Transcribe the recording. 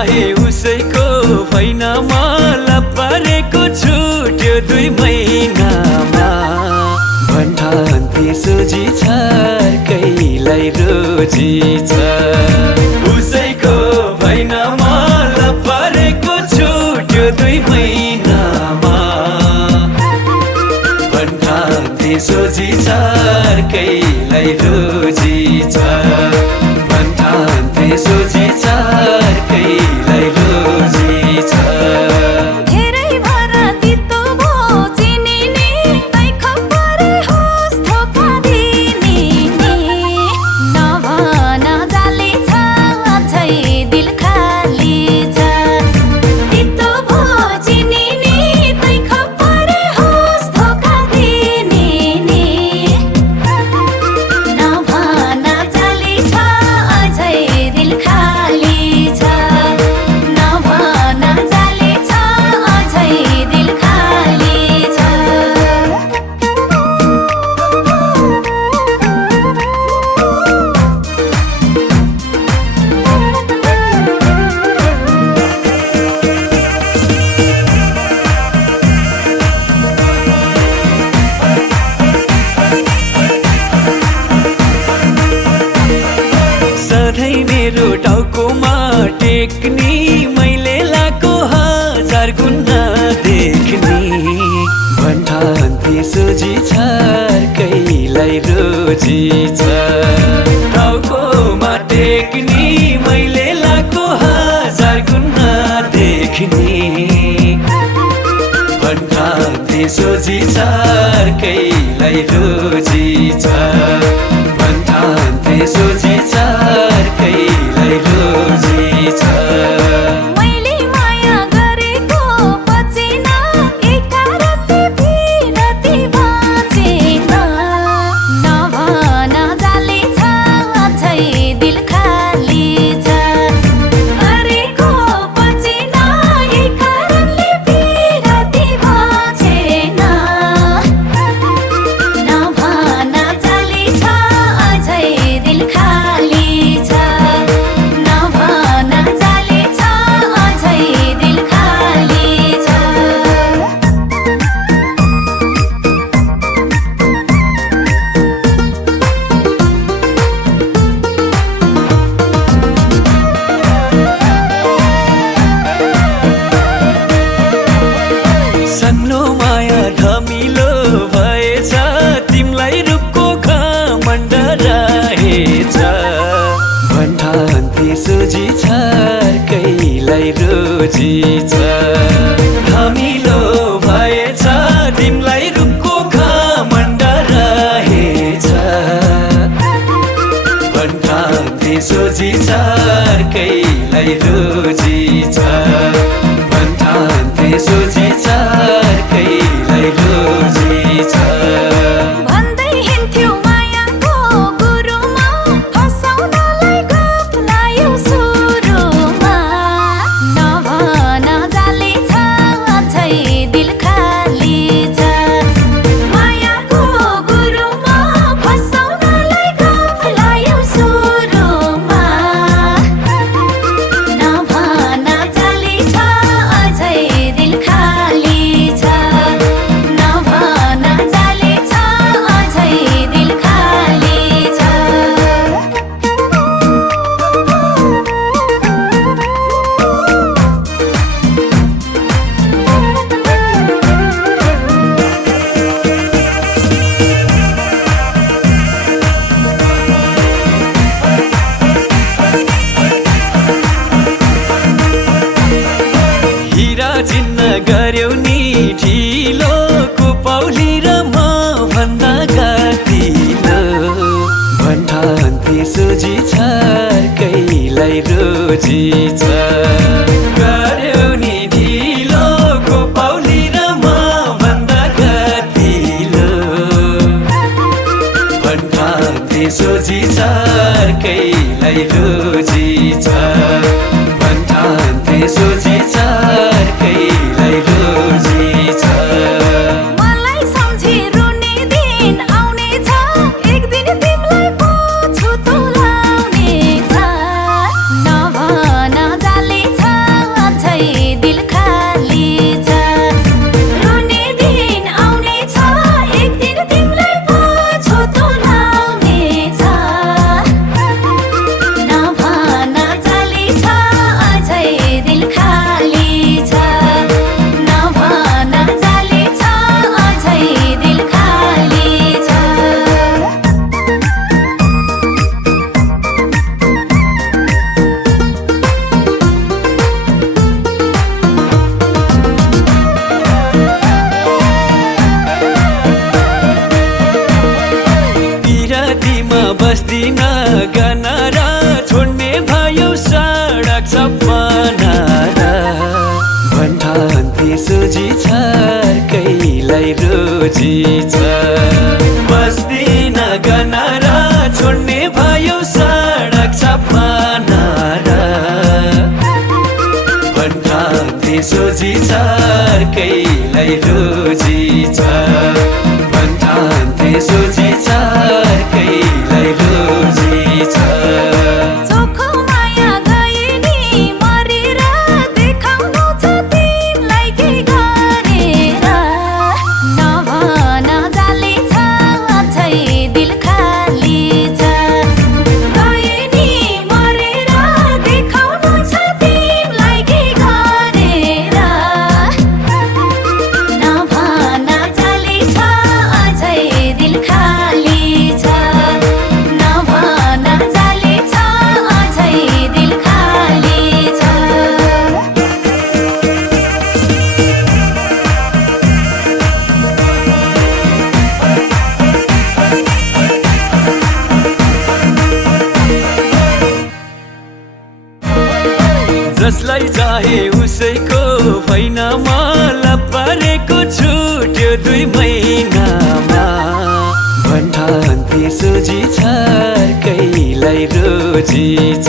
चाहे उसैको भैनामा लपरेको छुट्यो 2 महिनामा भन्ठान्थे सोझी छर्कैलाई रोजी छ उसैको भैनामा लपरेको छुट्यो 2 महिनामा भन्ठान्थे सोझी छर्कैलाई रोजी छ भन्ठान्थे सोझी छर्कैलाई रोजी छ मेरो टाउकोमा टेक्नी मैले लाको 1000 गुना देख्नी भन्ठान्थे सोझी छर्कैलाई रोजी छ टाउकोमा टेक्नी मैले लाको 1000 गुना देख्नी भन्ठान्थे सोझी छर्कैलाई रोजी छ भन्ठान्थे सोझी छर्कैलाई रोजी छ मैले माया गरेको बचेन एकारती बिरती बाँचेन नभन जाली छ अझै दिल खाली छ गरेको बचेन एकारती बिरती बाँचेन नभन जाली छ अझै दिल खाली छ नभन जाली छ अझै दिल खाली छ सन्नो माया धमिलो भएछ तिमलाई रूपको घमण्ड रहेछ भन्ठान्थे सोझी छर्कैलाई रोजी छ धमिलो भएछ तिमलाई रूपको घमण्ड रहेछ भन्ठान्थे सोझी छर्कैलाई रोजी छ भन्ठान्थे सोझी छर्कैलाई रोजी छ भन्दै हिँड्थ्यौ मायाको गुरुमा हँसाउनलाई गफलायो सुरुमा नभन जाली छ अझै दिल खाली छ मायाको गुरुमा हँसाउनलाई गफलायो सुरुमा नभन जाली छ अझै दिल खाली छ नभन जाली छ अझै दिल खाली छ हिरा चिन्न गर्यौ नि ढिलो कुपौली र म भन्दा काटिलो भन्ठान्थे सोझी छर्कैलाई रोजी छ गर्यौ नि ढिलो कुपौली र म भन्दा काटिलो भन्ठान्थे सोझी छर्कैलाई रोजी छ भन्ठान्थे सोझी छर्कैलाई रोजी छ मलाई सम्झी रुने दिन आउने छ एक दिन तिमीलाई पोछु तुलाउने छ नभन जाली छ सोझी छ अर्कैलाई रोजी छ बस्दिन गनार छोड्ने भयो सडक छापमा नारा भन्ठान्थे सोझी छ अर्कैलाई रोजी छ भन्ठान्थे सोझी छ अर्कैलाई रोजी छ चोखो माया गए नि मरेर देखाउनु छ तिमीलाई के गरेर नभन जाली छ अझै दिल खाली छ गए नि मरेर देखाउनु छ तिमीलाई के गरेर नभन जाली छ अझै दिल खाली छ नभन जाली छ अझै दिल खाली छ जसलाई चाहे उसैको भैनामा लपरेको छुट्यो 2 महिनामा भन्ठान्थे सोझी छ अर्कैलाई रोजी छ